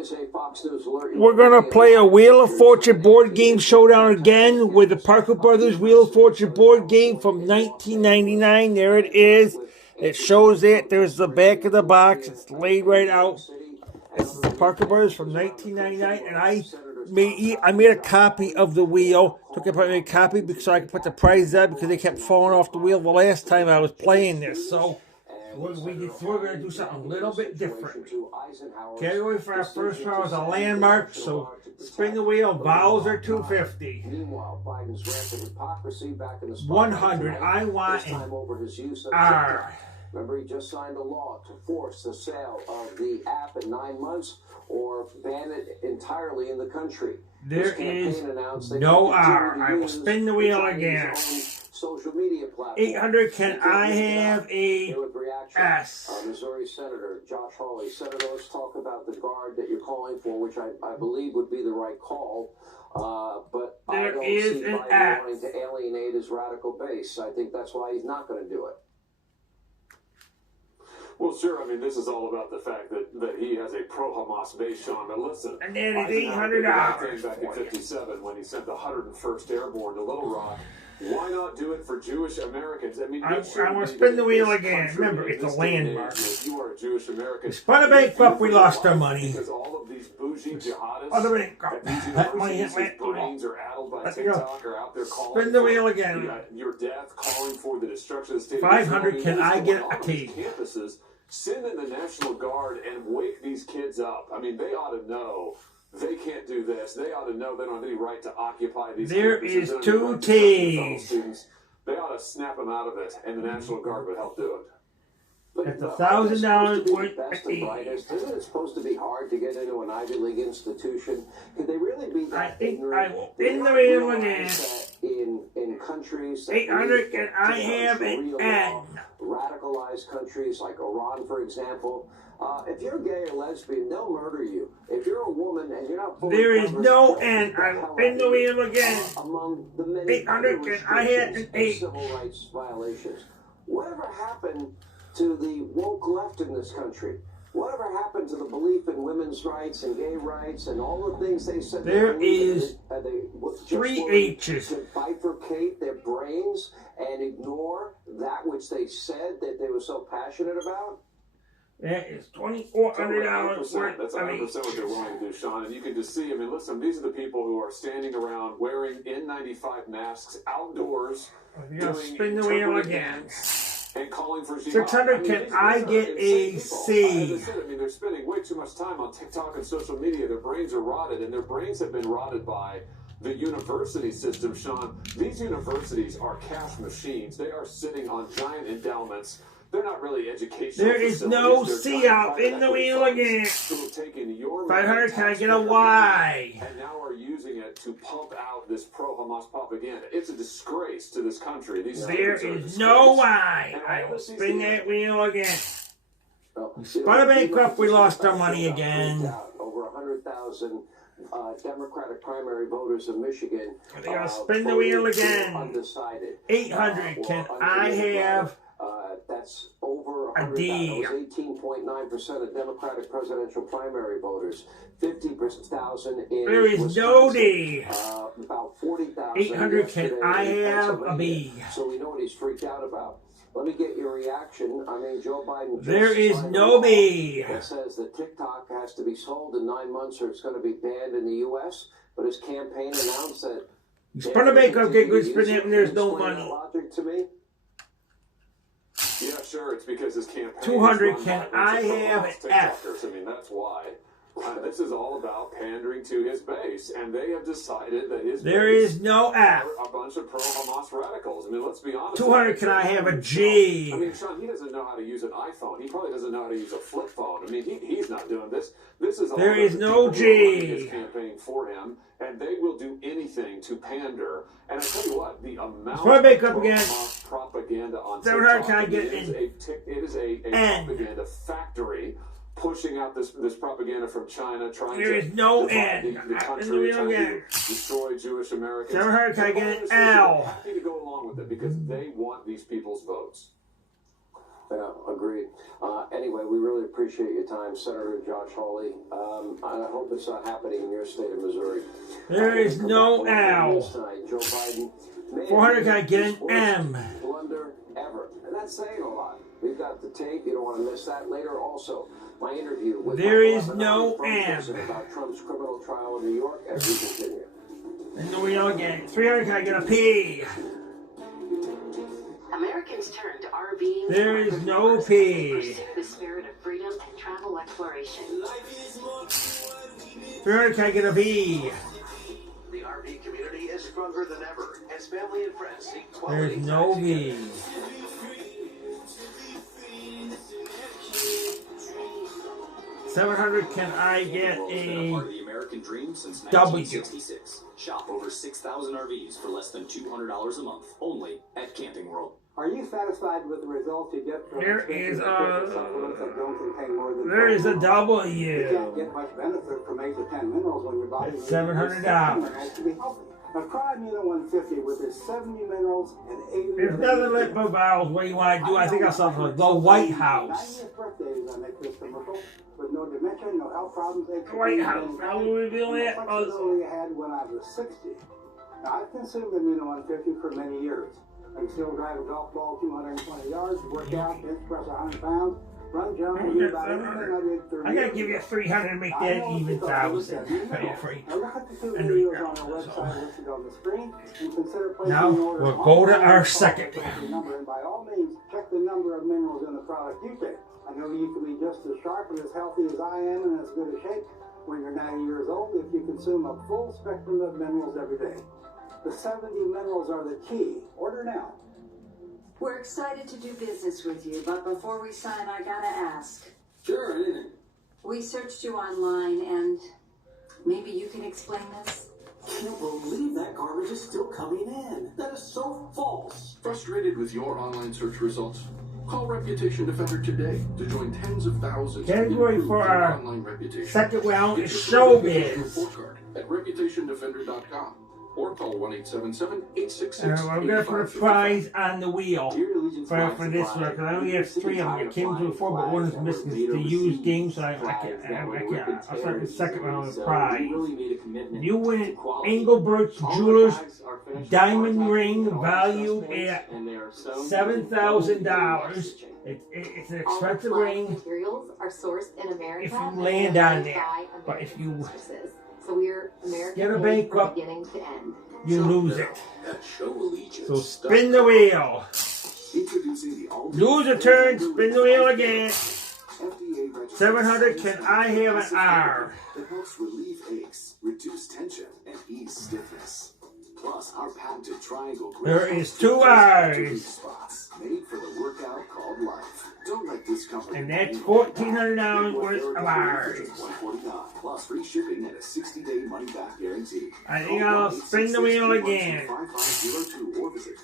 is a Fox News alert. We're going to play a Wheel of Fortune board game showdown again with the Parker Brothers Wheel of Fortune board game from 1999. There it is. It shows it. There's the back of the box. It's laid right out. This is the Parker Brothers from 1999, and I made a copy of the wheel. Took a copy because I could put the prizes up because they kept falling off the wheel the last time I was playing this. So we're going to do something a little bit different. Category for our first round is a landmark, so spin the wheel. Vowels are 250. 100. I want an R. Remember, he just signed a law to force the sale of the app in 9 months or ban it entirely in the country. There is no R. I will spin the wheel again. Social media platform. 800, can I have a S? Missouri Senator Josh Hawley. Senator, let's talk about the guard that you're calling for, which I believe would be the right call. But there I don't is see an Biden wanting to alienate his radical base. I think that's why he's not going to do it. Well, sure. I mean, this is all about the fact that he has a pro-Hamas base, Sean. But listen, and then it's $800 back in '57 when he sent the 101st Airborne to Little Rock. Why not do it for Jewish Americans? I mean, I want to spin the wheel again. Remember, it's a landmark. If you are a Jewish American, spun a bankrupt, we lost our money. Because all of these bougie jihadists Other bankrupt. That money hit my brains are addled by TikTok or out there calling. Spin the wheel again. Your death, calling for the destruction of the state. 500. Can I get a key? Campuses. Send in the National Guard and wake these kids up. I mean, they ought to know they can't do this. They ought to know they don't have any right to occupy these There campuses. is 2 T's. They ought to snap them out of it, and the National Guard would help do it. That's $1,000 worth Isn't it supposed to be hard to get into an Ivy League institution? Could they really be that I think ignorant? I will spin the wheel again. In countries 800, can I have an N? Radicalized countries like Iran, for example. If you're gay or lesbian, they'll murder you. If you're a woman and you're not fully there is covered, no N. I will spin the wheel again. Among the many 800, can I have an 8? Civil rights violations. Whatever happened to the woke left in this country? Whatever happened to the belief in women's rights and gay rights and all the things they said? There is 3 H's. To bifurcate their brains and ignore that which they said that they were so passionate about? That is $2,400 worth. That's 100% what they're willing to do, Sean. And you can just see, I mean, listen, these are the people who are standing around wearing N95 masks outdoors. You're going to spin the wheel again. And calling for 600, can I get a C? As I said, I mean, they're spending way too much time on TikTok and social media. Their brains are rotted, and their brains have been rotted by the university system, Sean. These universities are cash machines. They are sitting on giant endowments. They're not really educational. There is no C out in the wheel again. 500, can I get a Y? And now are using it to pump out this pro-Hamas propaganda. It's a disgrace to this country. There is no Y. I will spin that wheel again. Spun a bankrupt, we lost our money again. Over 100,000 Democratic primary voters in Michigan. I think I'll spin the wheel again. Undecided. 800, can I have that's over a D? 18.9% of Democratic presidential primary voters. 50,000 in there is Wisconsin. No D. About 40,000. 800, can I have a B? So we know what he's freaked out about. Let me get your reaction. I mean, Joe Biden. There is no B. It says that TikTok has to be sold in 9 months, or it's going to be banned in the U.S. But his campaign announced that. You spun a bankrupt, get good spin it when there's no money. Logic to me. Yeah, sure. It's because his campaign. 200. Can I have an F? I mean, that's why. This is all about pandering to his base, and they have decided that his there base is no F. are a bunch of pro-Hamas radicals. I mean, let's be honest. 200. Can I have a G? I mean, Sean, he doesn't know how to use an iPhone. He probably doesn't know how to use a flip phone. I mean, he's not doing this. This is all there is no G. His campaign for him, and they will do anything to pander. And I tell you what, the amount of pro-Hamas propaganda on TikTok, can I get it is a propaganda factory. Pushing out this propaganda from China, trying there to is no divide N. the country, trying to destroy Jewish Americans. 700, can I get an L? Happy to go along with it because they want these people's votes. Yeah, agreed. Anyway, we really appreciate your time, Senator Josh Hawley. I hope it's not happening in your state of Missouri. There is no L. Joe Biden 400, can I get an M? Blunder ever. And that's saying a lot. We've got the tape. You don't want to miss that later. Also, my interview with There is no M. about Trump's criminal trial in New York as we continue. And we don't get 300, can I get a P? Americans turn to RVing. There is no P. The spirit of freedom and travel exploration. 300, can I get a V? The RV community is stronger than ever as family and friends seek quality. There's no V. $700, can I get a Part of the American dream since W? 1966. Shop over 6,000 RVs for less than $200 a month, only at Camping World. Are you satisfied with the results you get from There is supplements that don't contain more than There is a 12 W. You can't get much benefit from 8 to 10 minerals when your body That's needs $700. minerals to be healthy. Now try Immuno 150 with its 70 minerals and 80 There's nothing left but vowels. What do you want to do? I think I saw the White House. 90th birthday as I make this commercial with no dementia, no health problems. White House. How will we reveal that? Flexibility I had when I was 60. Now I've consumed Immuno 150 for many years. I can still drive a golf ball 220 yards, work out, bench press 100 pounds, run, jump, and do about everything I did 30 I gotta give you 300 to make that even 1,000. Pay free. Now look at the two videos on our website listed on the screen and consider placing Now an order we'll go to our second. number, and by all means check the number of minerals in the product you take. I know you can be just as sharp and as healthy as I am and as good a shape when you're 90 years old if you consume a full spectrum of minerals every day. The 70 minerals are the key. Order now. We're excited to do business with you, but before we sign, I gotta ask. Sure, anything. We searched you online, and maybe you can explain this? I can't believe that garbage is still coming in. That is so false. Frustrated with your online search results? Call Reputation Defender today to join tens of thousands. Category to improve for your our online reputation. second round Get is your free showbiz. report card at reputationdefender.com or call 1-877-866-8553. We're gonna put a prize on the wheel for this one, because I only have 3 of them. It came to 4, but one is missing. It's the used game, so I can't. I'll start the second round with a prize. You win Engelbert's Jewelers diamond ring valued at $7,000. It's an expensive ring Materials are sourced in America. if you land on that, but if you So we're American get a from bankrupt, beginning to end. you lose it. At Show Allegiance. So spin the wheel. Introducing the all Lose a turn, spin the wheel again. FDA registered 700, can I have an R? that helps relieve aches, reduce tension, and ease stiffness. Plus, our patented triangle grip There is helps 2 to R's. spots made for the workout called life. Don't let this company. And that's $1,400 worth of R's. $149 plus free shipping and a 60-day money-back guarantee. I think I'll spin the wheel again.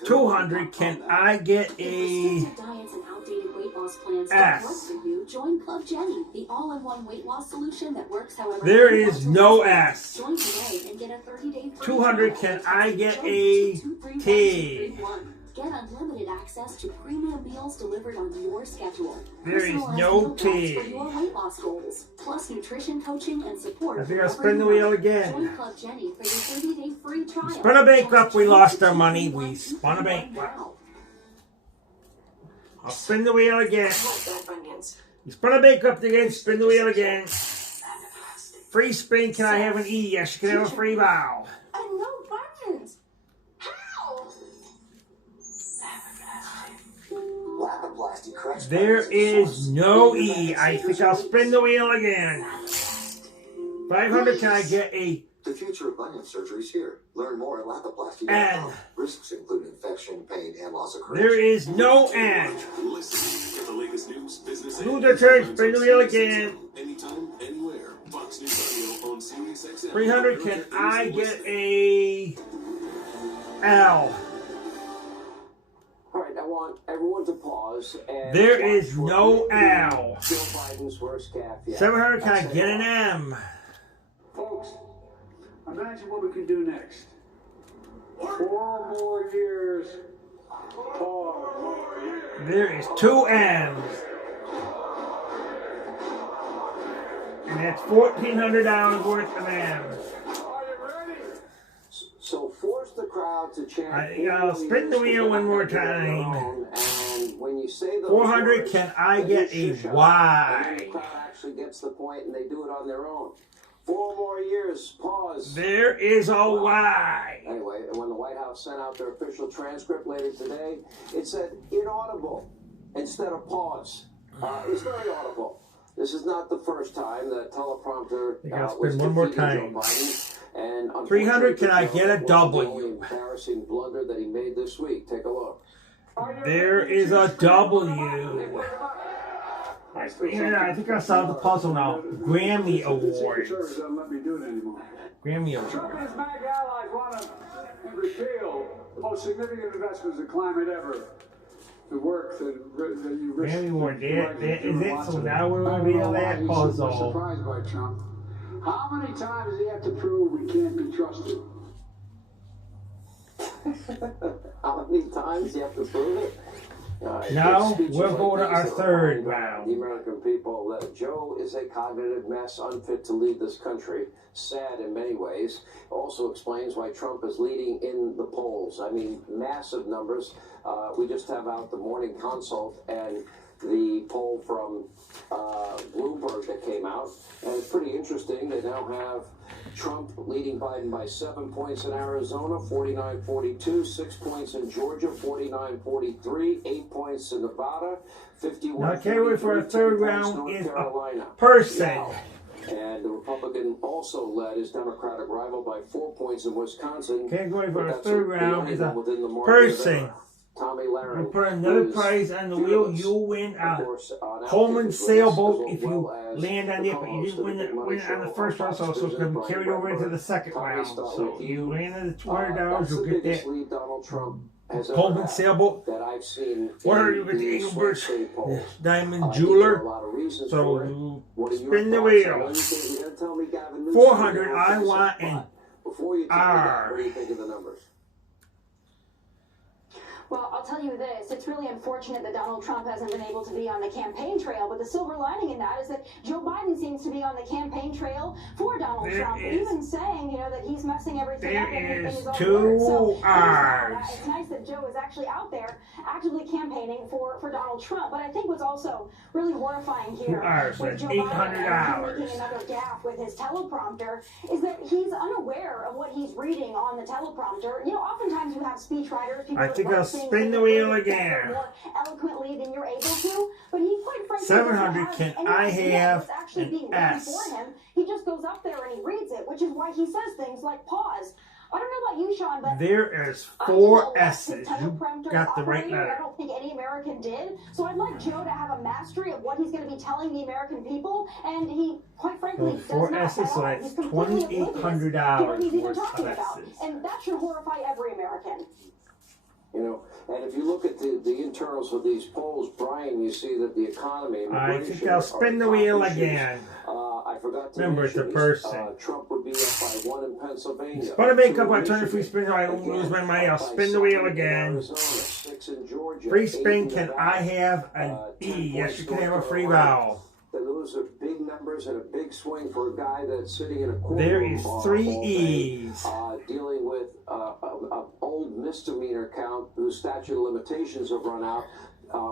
200, can I get a Diets and outdated weight loss plans S? don't work for you. Join Club Jenny, the all-in-one weight loss solution that works however. There you is want to no lose weight. S. Join today and get a 30-day free 200, trial. can I get Join a 231 T? 231. Get unlimited access to premium meals delivered on your schedule. There is Personalized no meal plans T. for your weight loss goals, plus nutrition coaching and support. I think I'll wherever spin the you wheel are. again. Join Club Jenny for your 30-day free trial. Spun a bankrupt, we lost our money. We spun a bankrupt. I'll spin the wheel again. You spun a bankrupt again, spin the wheel again. Free spin, can I have an E? Yes, you can have a free vowel. And no buttons. How? There is no E. I think I'll spin the wheel again. 500, can I get a The future of bunion surgery is here. Learn more at Lapiplasty.com. N? Risks include infection, pain, and loss of courage. There is no N. Listen, get the latest news, business, Lose a turn, spin the wheel again. anytime, anywhere. Fox News Radio on Sirius XM. 300, can I get a L? All right, I want everyone to pause. And There watch is what no Joe L. Biden's worst gaffe yet. 700, can I That's get it. an M? Folks, imagine what we can do next. 4 more years There is 2 M's. And that's $1,400 worth of M's. So force the crowd to chant. I'll spin the wheel one more time. And when you say those 400, words, can I get a Y? and then the crowd actually gets the point and they do it on their own. 4 more years, pause. There is a Y. Anyway, and when the White House sent out their official transcript later today, it said inaudible instead of pause. It's very audible. This is not the first time that teleprompter was spin one more defeating time. Joe Biden. And 300, can I get a the W? only embarrassing blunder that he made this week. Take a look. There is a W. I think I solved the puzzle now. Grammy Awards. Grammy Trump and Awards. his MAG allies want to repeal the most significant investments in climate ever. The work that you risk. Grammy Award, that is it. So now we're going to reveal that He's puzzle. surprised by Trump. How many times does he have to prove we can't be trusted? How many times do you have to prove it? Now, Speeches we'll like go to these our that third remind round. The American people that Joe is a cognitive mess, unfit to lead this country. Sad in many ways. Also explains why Trump is leading in the polls. I mean, massive numbers. We just have out the Morning Consult and the poll from Bloomberg that came out. And it's pretty interesting. They now have Trump leading Biden by 7 points in Arizona, 49-42, 6 points in Georgia, 49-43, 8 points in Nevada, 51. Now, category for our third round North is Carolina. a person. Wow. And the Republican also led his Democratic rival by 4 points in Wisconsin. Category for But our that's third round is a within the margin of person. error. Tommy Lahren, We'll put another who is prize on the wheel. fearless, You'll win of a course, on Coleman Outkick as sailboat well if you as land on the it, but you co-host didn't of win the Big Money it on the Show first on round, so Fox it's going to be News. carried over into the second Tommy, round. start So with you landed the $200, That's you'll the get biggest that lead Donald Trump has ever Coleman had sailboat. that I've seen. What are in you with the these Engelbert state polls. Diamond There are a Jeweler? lot of reasons So for it. you What are your spin the thoughts? I wheel. know you think you're gonna tell me Gavin Newsom 400, is I gonna want fix it, an but before you tell me that, R. what do you think of the numbers? Well, I'll tell you this. It's really unfortunate that Donald Trump hasn't been able to be on the campaign trail, but the silver lining in that is that Joe Biden seems to be on the campaign trail for Donald Trump, even saying, that he's messing everything up and everything is all work. So it's nice that Joe is actually out there actively campaigning for Donald Trump. But I think what's also really horrifying here with Joe Biden making another gaffe with his teleprompter is that he's unaware of what he's reading on the teleprompter. Oftentimes you have speechwriters, people I think I'll spin the wheel again. more eloquently than you're able to, but he quite frankly 700, can I have an S? For him. He just goes up there and he reads it, which is why he says things like pause. I don't know about you, Sean, but there is 4 S's. You got the right I letter. don't think any American did. So I'd like Joe to have a mastery of what he's going to be telling the American people, and he, quite frankly, does 4 not S's, at so all. that's He's completely oblivious to what $2,800 he's even worth talking of about, S's. and that should horrify every American. And if you look at the internals of these polls, Brian, you see that the economy. And the I British think I'll spin the wheel again. I forgot to Remember, it's a mention, person. Trump would be up by 1 in Pennsylvania. But I make up, I turn a free spin, I won't lose my money. I'll spin the wheel again. Free spin, can I have an E? Yes, you can have a free vowel. Those are big numbers and a big swing for a guy that's sitting in a courtroom. There is 3 all day, E's. Dealing with an old misdemeanor count whose statute of limitations have run out,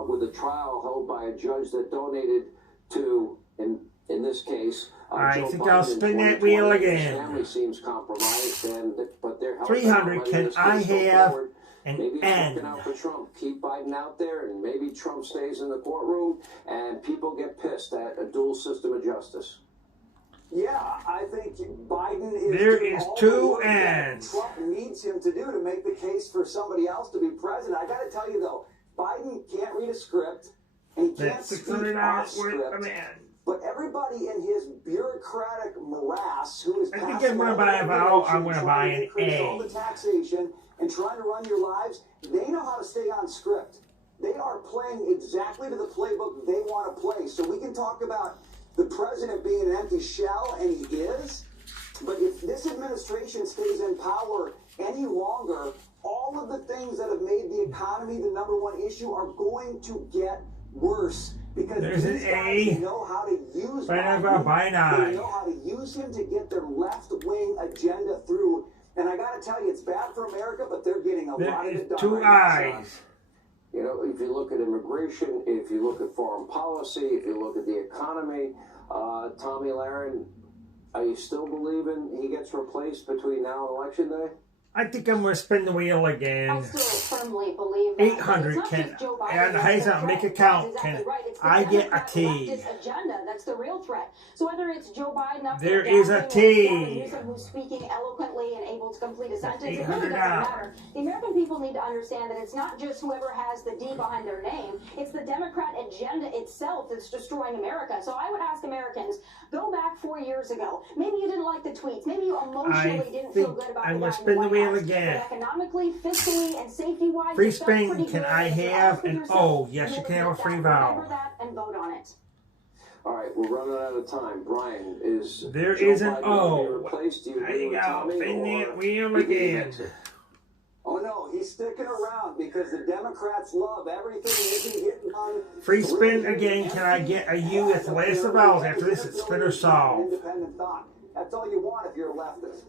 with a trial held by a judge that donated to, in this case, I Joe think Biden I'll in spin that 2020. wheel His again. family seems compromised, but they're held 300, down, letting can this I case go have forward. an Maybe it's N? working out for Trump. Keep Biden out there, and maybe Trump stays in the courtroom, and people get pissed at a dual system of justice. Yeah, I think Biden is There doing is all 2 the work that N's. Trump needs him to do to make the case for somebody else to be president. I got to tell you though, Biden can't read a script and he can't That's speak $600 off worth script. of man. But everybody in his bureaucratic morass who is I think passing I'm gonna all the buy a vowel, I'm regulations, gonna buy trying to an increase A. all the taxation and trying to run your lives, they know how to stay on script. They are playing exactly to the playbook they want to play. So we can talk about the president being an empty shell, and he is. But if this administration stays in power any longer, all of the things that have made the economy the #1 issue are going to get worse. Because there's these an guys A. know how to use Biden. They know how to use him to get their left-wing agenda through. And I got to tell you, it's bad for America, but they're getting a lot of it done. Two eyes. You know, if you look at immigration, if you look at foreign policy, if you look at the economy, Tommy Lahren, are you still believing he gets replaced between now and Election Day? I think I'm going to spin the wheel again. I still firmly believe that. 800 can, and Heiser, make a count. Can I get a T? Agenda. That's the real threat. So whether it's Joe Biden up there is a T. who's speaking eloquently and able to complete a sentence, it really doesn't matter. The American people need to understand that it's not just whoever has the D behind their name. It's the Democrat agenda itself that's destroying America. So I would ask Americans, go back 4 years ago. Maybe you didn't like the tweets. Maybe you emotionally didn't feel good about I'm the going to spin the wheel again. But economically, fiscally, and safety-wise, Free spin, can I have an O? Yes, you can have a free vowel. Remember that and vote on it. All right, we're running out of time. Brian, there Joe is an Biden O. replaced? Do you There you agree with go. Tommy, Spin or that wheel again. Oh no, he's sticking around because the Democrats love everything they can get done. Free spin again. Can I get a U at the last of vowels? After this, it's spin or solve. Independent thought. That's all you want if you're a leftist.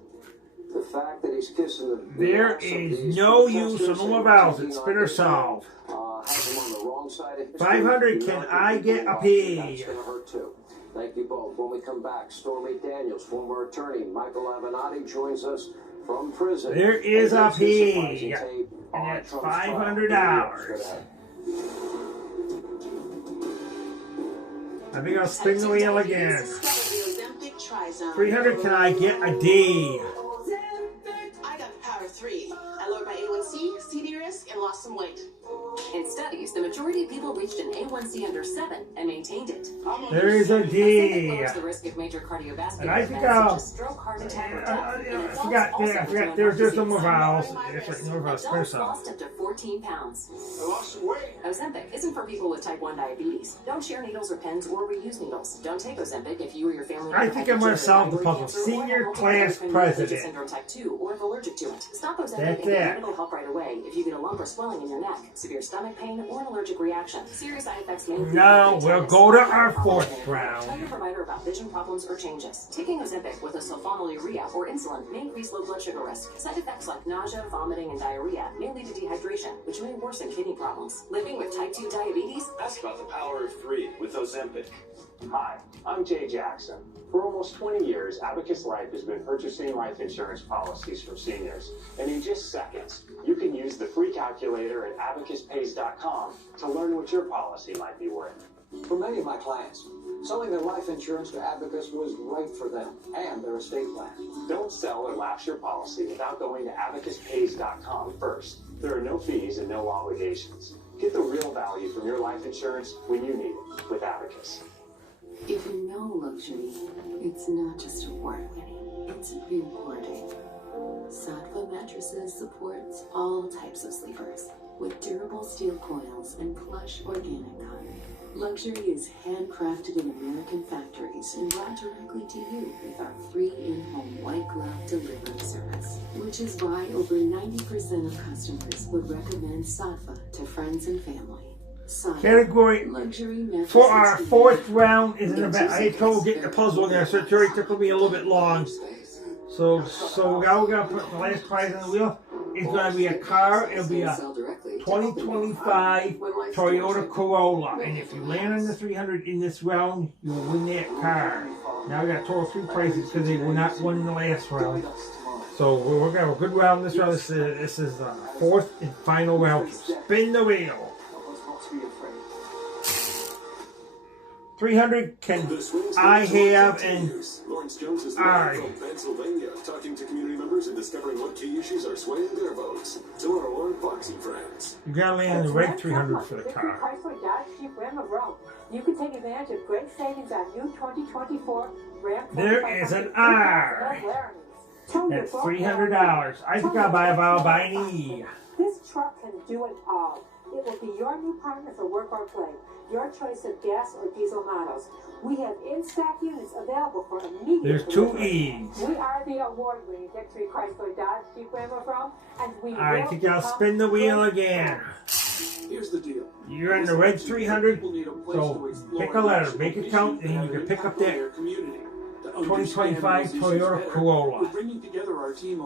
The fact that he's kissing the there is no use on all vowels. It's spin or solve. Has him on the wrong side of history. 500. Can I get a P? That's going to hurt too. Thank you both. When we come back, Stormy Daniels, former attorney Michael Avenatti, joins us from prison. There is a P. And that's $500. I think I'll spin the wheel again. 300. Can I get a D? I got the power of 3. I lowered my A1C, CD risk, and lost some weight. In studies, the majority of people reached an A1C under 7 and maintained it. There is a D. Lowers the risk of major cardiovascular And I think events such as stroke, heart attack, or death. I forgot. There's no more vowels. There's like no vowels. Adults lost up to 14 pounds. I lost some weight. Ozempic isn't for people with type 1 diabetes. Don't share needles or pens or reuse needles. Don't take Ozempic if you or your family I think I'm going to solve the puzzle. Senior class president. Syndrome type 2 or if allergic to it. Stop Ozempic That's and get it. medical help right away if you get a lump or swelling in your neck, severe stomach pain, or an allergic reaction. Serious side effects may include Now we'll go to our 4th round. Tell your provider about vision problems or changes. Taking Ozempic with a sulfonylurea or insulin may increase low blood sugar risk. Side effects like nausea, vomiting, and diarrhea may lead to dehydration, which may worsen kidney problems. Living with type 2 diabetes? Ask about the power of 3 with Ozempic. Hi, I'm Jay Jackson. For almost 20 years, Abacus Life has been purchasing life insurance policies from seniors. And in just seconds, you can use the free calculator at abacuspays.com to learn what your policy might be worth. For many of my clients, selling their life insurance to Abacus was right for them and their estate plan. Don't sell or lapse your policy without going to abacuspays.com first. There are no fees and no obligations. Get the real value from your life insurance when you need it with Abacus. If you know luxury, it's not just award-winning, it's rewarding. Sattva Mattresses supports all types of sleepers with durable steel coils and plush organic cotton. Luxury is handcrafted in American factories and brought directly to you with our free in-home white glove delivery service, which is why over 90% of customers would recommend Sattva to friends and family. Category for our 4th round is an event. I told getting the puzzle there, so it already took me a little bit long. So now we're gonna put the last prize on the wheel. It's gonna be a car. It'll be a 2025 Toyota Corolla, and if you land on the 300 in this round, you will win that car. Now we got total 3 prizes because they were not won in the last round. So we're gonna have a good round this round. This is the 4th and final round. Spin the wheel. 300 can I have an Lawrence Jones is I. from Pennsylvania, talking to community members and discovering what key issues are swaying their votes. To our Warren Foxy friends. You gotta land the red 300 for the car. Chrysler Dodge Jeep Ram of Rome. You can take advantage of great savings on new 2024 Ram. There is an R. That's $300. I think I'll buy an E. This truck can do it all. It will be your new partner for work or play. Your choice of gas or diesel models. We have in-stock units available for immediate There's two delivery. E's. We are the award-winning Victory Chrysler Dodge Jeep Ram from, and we I will think I'll become spin the wheel your again. Here's the deal. You're on the red 300, so pick a letter, make it count, and you can pick up that 2025 Toyota Corolla.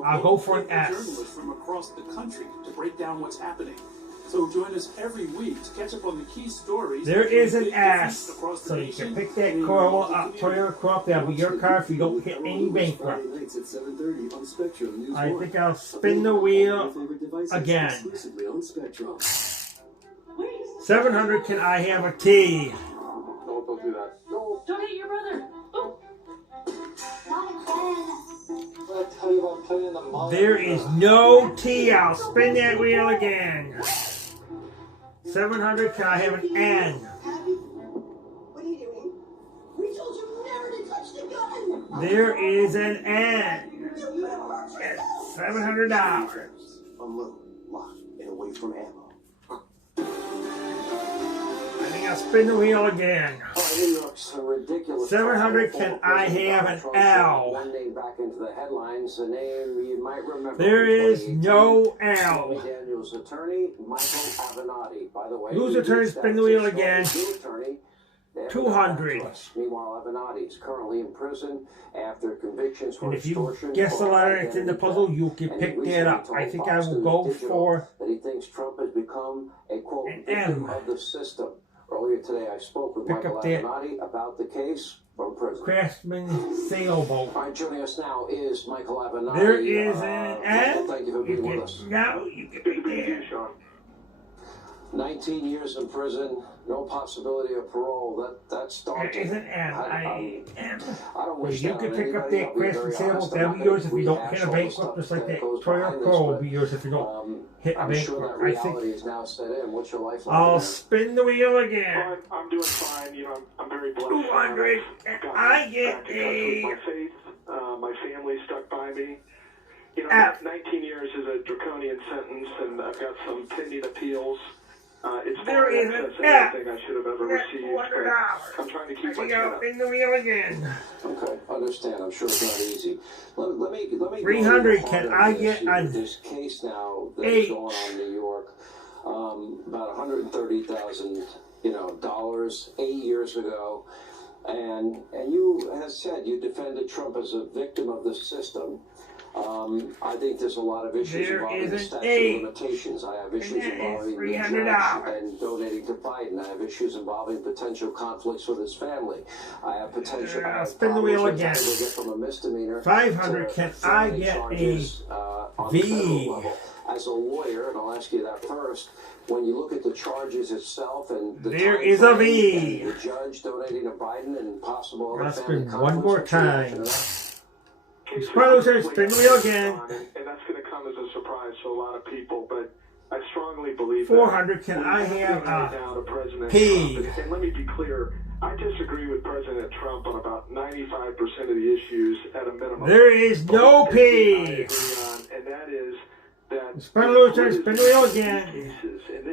I'll go for an S. Journalists from across the country to break down what's happening. So join us every week to catch up on the key stories. There is an S, so you can pick that Corolla up, Toyota Corolla. That'll be your car if you don't hit any bankrupt. I think I'll spin the wheel again. 700, can I have a T? Don't do that. Don't hit your brother. Oh. There is no T. I'll spin that wheel again. 700, can I have an N? What are you doing? We told you never to touch the gun. There is an N. It's $700. Unload, lock, and away from ammo. I think I'll spin the wheel again. New York's a ridiculous 700, can I have an L? One name back into the headlines, a name you might remember. There is no Stormy L. Daniels' attorney, Michael Avenatti. By the way, Whose attorney? Spin the wheel again. 200. Meanwhile, Avenatti is currently in prison after convictions for And if you extortion. guess the letter that's in the puzzle, you can pick that up. I think I will go for that he thinks Trump has become a quote an victim M. of the system. Earlier today, I spoke with Pick Michael up that Avenatti about the case from prison. Craftsman sailboat. All right, joining us now is Michael Avenatti. There is an M. Thank you for being with us. Now you can pick that. 19 years in prison, no possibility of parole. That's There daunting. is an M. I don't wish You that can on pick up anybody. that I'll be Craftsman very sailboat. honest. That'll I'm be not yours gonna if you don't rehash hit a all the bankrupt, stuff just like that goes Toyota behind this, Corolla will but, be yours if you don't hit a I'm sure bankrupt. that I think reality is now set in. What's your life like? I'll now? spin the wheel again. I'm doing fine. You know, I'm very blessed. 200, and I get back in touch with a my faith. My family stuck by me. You know, F. 19 years is a draconian sentence, and I've got some pending appeals. It's There far in is an excess of F. anything I should have ever That's received. $200. But I'm trying to I keep my think chin I'll up. spin the wheel again. Okay, understand. I'm sure it's not easy. Let me 300, go can into I this, get a this case now that's H? going on in New York? About $130,000, dollars 8 years ago, and you have said you defended Trump as a victim of the system. I think there's a lot of issues There involving the is an statute A. of limitations. I have issues that is involving the $300. judge and donating to Biden. I have issues involving potential conflicts with his family. I have potential. I'll spin the wheel again. To get from a misdemeanor 500, to can I felony get charges, a on the V? federal level. As a lawyer, and I'll ask you that first, when you look at the charges itself and the There time is a frame V. and the judge donating to Biden and possible other I'll family spin one more conflicts, what's your reaction time. to that? Spin the wheel again. And that's going to come as a surprise to a lot of people, but I strongly believe 400, that can I have right a now to President P? Trump. And let me be clear, I disagree with President Trump on about 95% of the issues at a minimum. There is no But P. I agree on, and that is that Spin the wheel again.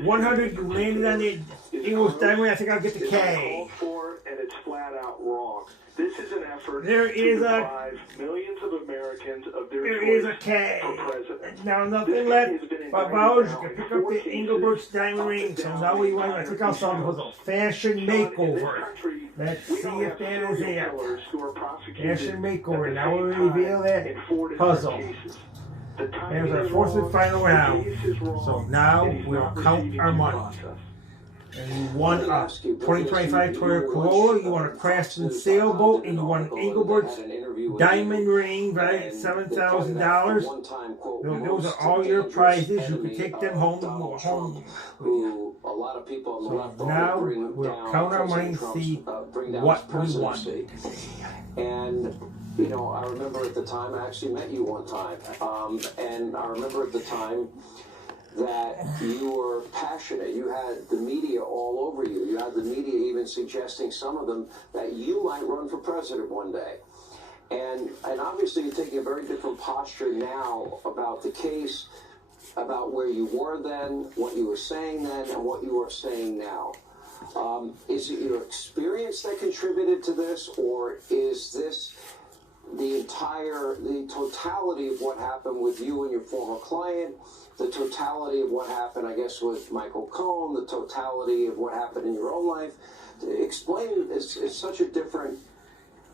100, you landed on the English diamond. I think I'll get the K. called for, and it's flat out wrong. This is an effort There to is a deprive millions of Americans of their There choice is a K. for president. Now This nothing guy left. has been $5. indicted You can now pick in up 4 the cases, Engelbert's diamond up ring. and So down now the we want. I entire think I'll sell it East with a Coast. fashion In this makeover. country, Let's we see don't if have that serial is it. killers who are prosecuted Fashion at makeover. the Now we'll same time reveal that in 4 different puzzle. cases. The timing There's our is fourth and wrong, final the round. case is wrong, So now and he's we'll not count receiving our due money. process. And you won a 2025 Toyota Corolla, you won a Craftsman sailboat, and you won an Engelbert's diamond ring, right? $7,000. Those are all your prizes. You can take them home and go home. Who a lot of people on the left Now bring we'll down count our money President and see Trump's, bring down what his we presidency. And I remember at the time, I actually met you one time, and I remember at the time that you were passionate. You had the media all over you. You had the media even suggesting, some of them, that you might run for president one day. And obviously you're taking a very different posture now about the case. about where you were then, what you were saying then, and what you are saying now. Is it your experience that contributed to this, or is this the totality of what happened with you and your former client, the totality of what happened, I guess, with Michael Cohen, the totality of what happened in your own life? Explain. It's such a different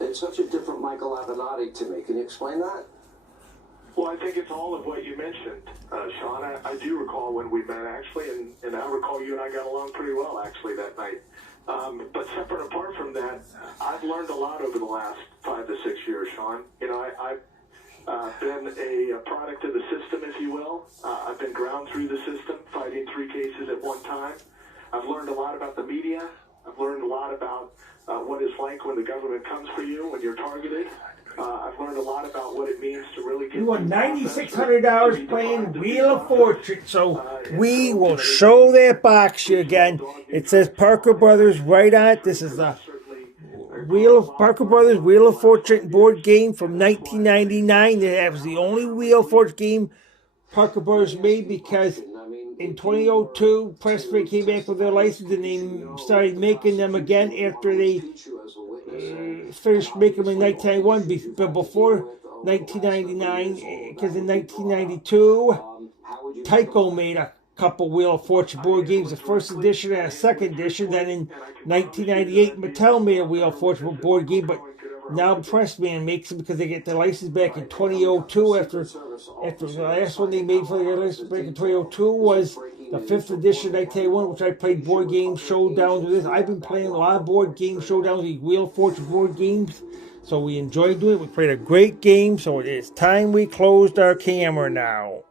Michael Avenatti to me. Can you explain that? Well, I think it's all of what you mentioned, Sean. I do recall when we met, actually, and I recall you and I got along pretty well, actually, that night. But separate apart from that, I've learned a lot over the last 5 to 6 years, Sean. You know, I've been a product of the system, if you will. I've been ground through the system, fighting 3 cases at one time. I've learned a lot about the media. I've learned a lot about what it's like when the government comes for you, when you're targeted. I've learned a lot about what it means to really get... You won $9,600 playing Wheel of Fortune. So we will show that box here again. It says Parker Brothers right on it. This is the Parker Brothers Wheel of Fortune board game from 1999. That was the only Wheel of Fortune game Parker Brothers made, because in 2002, Pressplay came back with their license and they started making them again after they finished making them in 1991, but before 1999, because in 1992, Tyco made a couple Wheel of Fortune board games, a first edition and a second edition. Then in 1998, Mattel made a Wheel of Fortune board game, but now Pressman makes them because they get their license back in 2002. After the last one they made for their license back in 2002 was the 5th edition 1981, which I played board game showdowns with this. I've been playing a lot of board game showdowns, these Wheel of Fortune board games, so we enjoyed doing it. We played a great game, so it is time we closed our camera now.